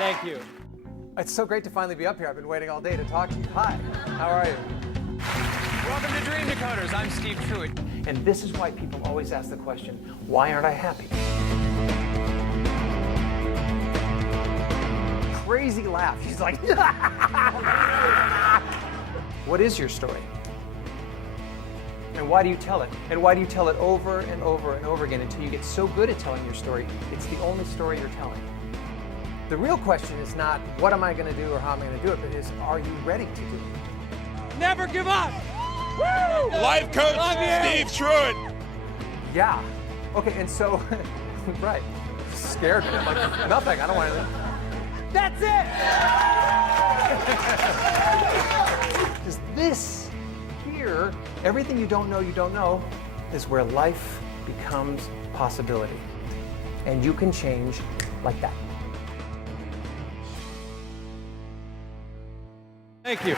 Thank you. It's so great to finally be up here. I've been waiting all day to talk to you. Hi, how are you? Welcome to Dream Decoders. I'm Steve Truitt. And this is why people always ask the question, why aren't I happy? Crazy laugh. She's like, what is your story? And why do you tell it? And why do you tell it over and over and over again until you get so good at telling your story, it's the only story you're telling? The real question is not, what am I going to do or how am I going to do it, but is, are you ready to do it? Never give up. Woo! Life coach Steve Truitt. Yeah. Okay, and so, right. Scared me. I'm like, nothing. I don't want anything. That's it! Because this here, everything you don't know, is where life becomes possibility. And you can change like that. Thank you.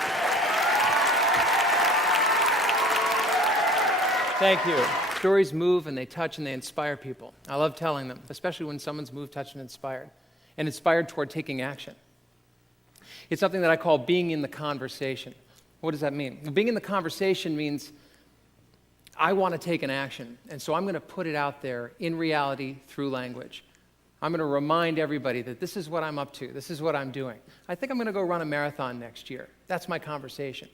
Thank you. Stories move and they touch and they inspire people. I love telling them, especially when someone's moved, touched, and inspired toward taking action. It's something that I call being in the conversation. What does that mean? Well, being in the conversation means I want to take an action, and so I'm going to put it out there in reality through language. I'm going to remind everybody that this is what I'm up to, this is what I'm doing. I think I'm going to go run a marathon next year. That's my conversation.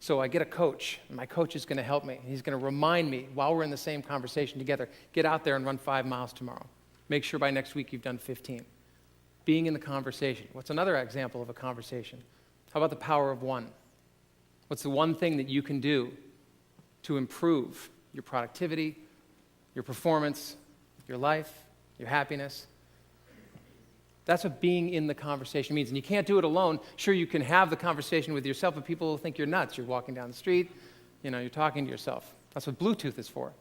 So I get a coach, and my coach is going to help me. He's going to remind me while we're in the same conversation together, get out there and run 5 miles tomorrow. Make sure by next week you've done 15. Being in the conversation. What's another example of a conversation? How about the power of one? What's the one thing that you can do to improve your productivity, your performance, your life, your happiness? That's what being in the conversation means. And you can't do it alone. Sure, you can have the conversation with yourself, but people will think you're nuts. You're walking down the street, you're talking to yourself. That's what Bluetooth is for.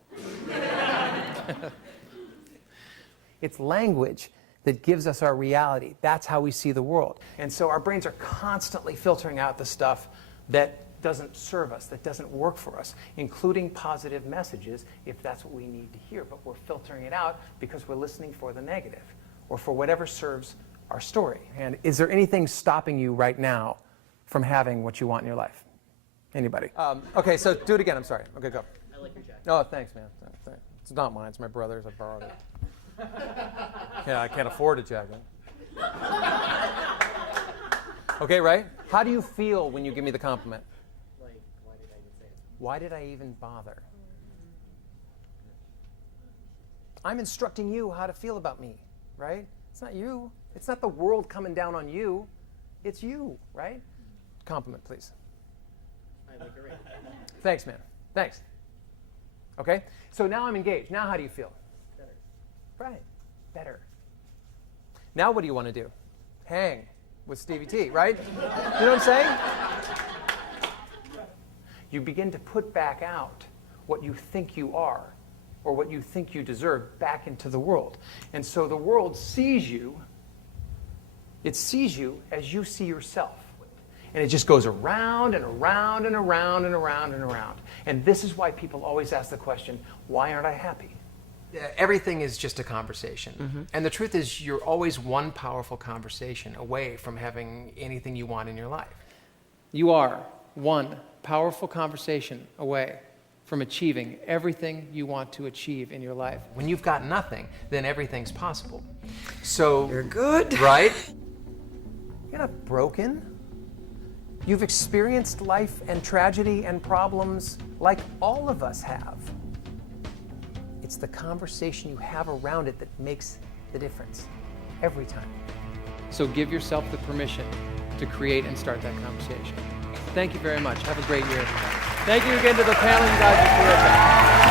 It's language that gives us our reality. That's how we see the world. And so our brains are constantly filtering out the stuff that doesn't serve us, that doesn't work for us, including positive messages if that's what we need to hear. But we're filtering it out because we're listening for the negative or for whatever serves our story. And is there anything stopping you right now from having what you want in your life? Anybody? Okay, so do it again. I'm sorry. Okay, go. I like your jacket. Oh, thanks, man. It's not mine. It's my brother's. I borrowed it. Yeah, I can't afford a jacket. Okay, right? How do you feel when you give me the compliment? Like, why did I even say it? Why did I even bother? I'm instructing you how to feel about me, right? It's not you. It's not the world coming down on you. It's you, right? Compliment, please. I like your ring. Thanks, man. Thanks. Okay? So now I'm engaged. Now how do you feel? Better. Right. Better. Now what do you want to do? Hang with Stevie T, right? You know what I'm saying? You begin to put back out what you think you are or what you think you deserve back into the world. And so the world sees you, it sees you as you see yourself. And it just goes around and around and around and around and around. And this is why people always ask the question, why aren't I happy? Everything is just a conversation. Mm-hmm. And the truth is, you're always one powerful conversation away from having anything you want in your life. You are one powerful conversation away from achieving everything you want to achieve in your life. When you've got nothing, then everything's possible. So you're good. Right? You're not broken. You've experienced life and tragedy and problems like all of us have. It's the conversation you have around it that makes the difference every time. So give yourself the permission to create and start that conversation. Thank you very much. Have a great year. Thank you again to the panel. You guys are terrific.